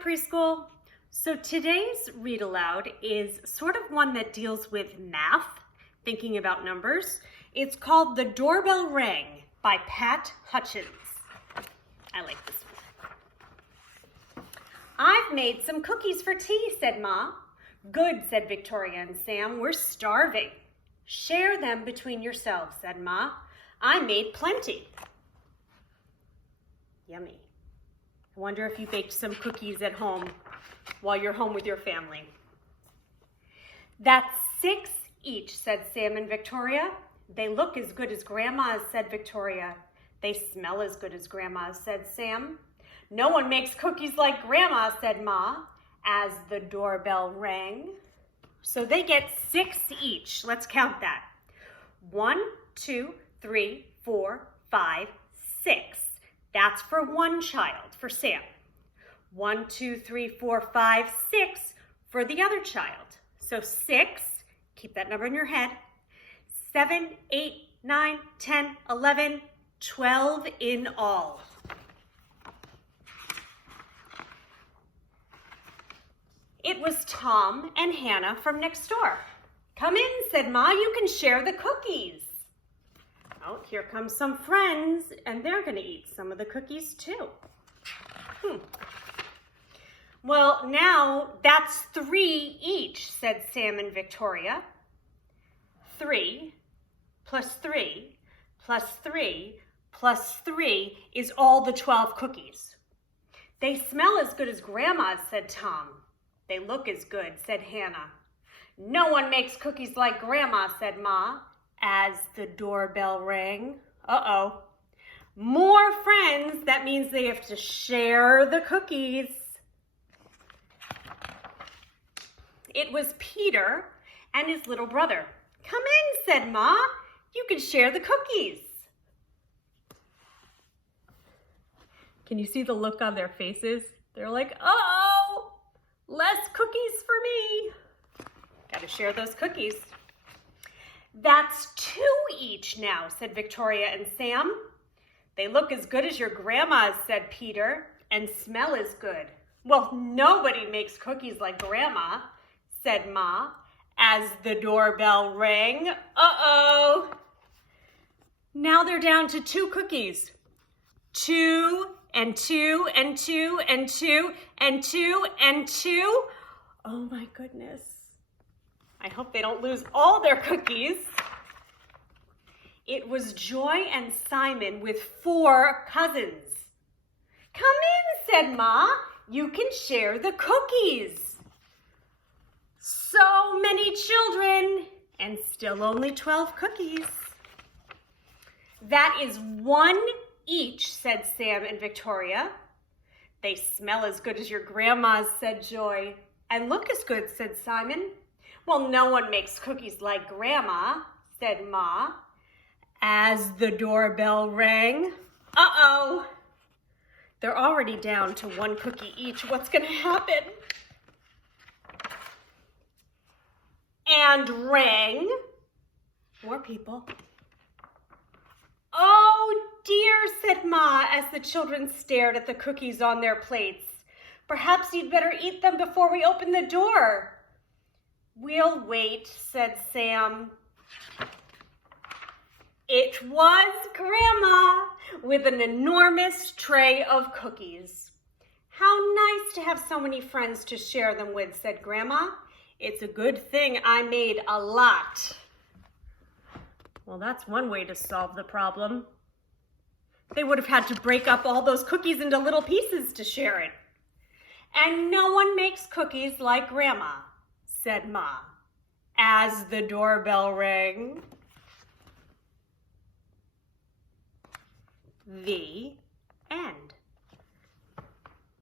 preschool. So today's read aloud is sort of one that deals with math, thinking about numbers. It's called The Doorbell Rang by Pat Hutchins. I like this one. I've made some cookies for tea, said Ma. Good, said Victoria and Sam. We're starving. Share them between yourselves, said Ma. I made plenty. Yummy. I wonder if you baked some cookies at home while you're home with your family. That's 6 each, said Sam and Victoria. They look as good as Grandma's, said Victoria. They smell as good as Grandma's, said Sam. No one makes cookies like Grandma, said Ma, as the doorbell rang. So they get 6 each. Let's count that. 1, 2, 3, 4, 5, 6. That's for one child, for Sam. 1, 2, 3, 4, 5, 6 for the other child. So 6, keep that number in your head. 7, 8, 9, 10, 11, 12 in all. It was Tom and Hannah from next door. Come in, said Ma, you can share the cookies. Oh, here come some friends, and they're going to eat some of the cookies too. Well, now that's 3 each, said Sam and Victoria. 3 plus 3 plus 3 plus 3 is all the 12 cookies. They smell as good as Grandma's, said Tom. They look as good, said Hannah. No one makes cookies like Grandma, said Ma, as the doorbell rang. Uh-oh. More friends, that means they have to share the cookies. It was Peter and his little brother. Come in, said Ma. You can share the cookies. Can you see the look on their faces? They're like, uh-oh, less cookies for me. Gotta share those cookies. That's 2 each now, said Victoria and Sam. They look as good as your Grandma's, said Peter, and smell as good. Well, nobody makes cookies like Grandma, said Ma, as the doorbell rang. Uh-oh. Now they're down to 2 cookies. 2 and 2 and 2 and 2 and 2 and 2. Oh my goodness. I hope they don't lose all their cookies. It was Joy and Simon with 4 cousins. Come in, said Ma. You can share the cookies. So many children and still only 12 cookies. That is 1 each, said Sam and Victoria. They smell as good as your Grandma's, said Joy. And look as good, said Simon. Well, no one makes cookies like Grandma, said Ma, as the doorbell rang. Uh-oh. They're already down to 1 cookie each. What's going to happen? And rang. More people. Oh dear, said Ma, as the children stared at the cookies on their plates. Perhaps you'd better eat them before we open the door. We'll wait, said Sam. It was Grandma with an enormous tray of cookies. How nice to have so many friends to share them with, said Grandma. It's a good thing I made a lot. Well, that's one way to solve the problem. They would have had to break up all those cookies into little pieces to share it. And no one makes cookies like Grandma, said Ma, as the doorbell rang. The end.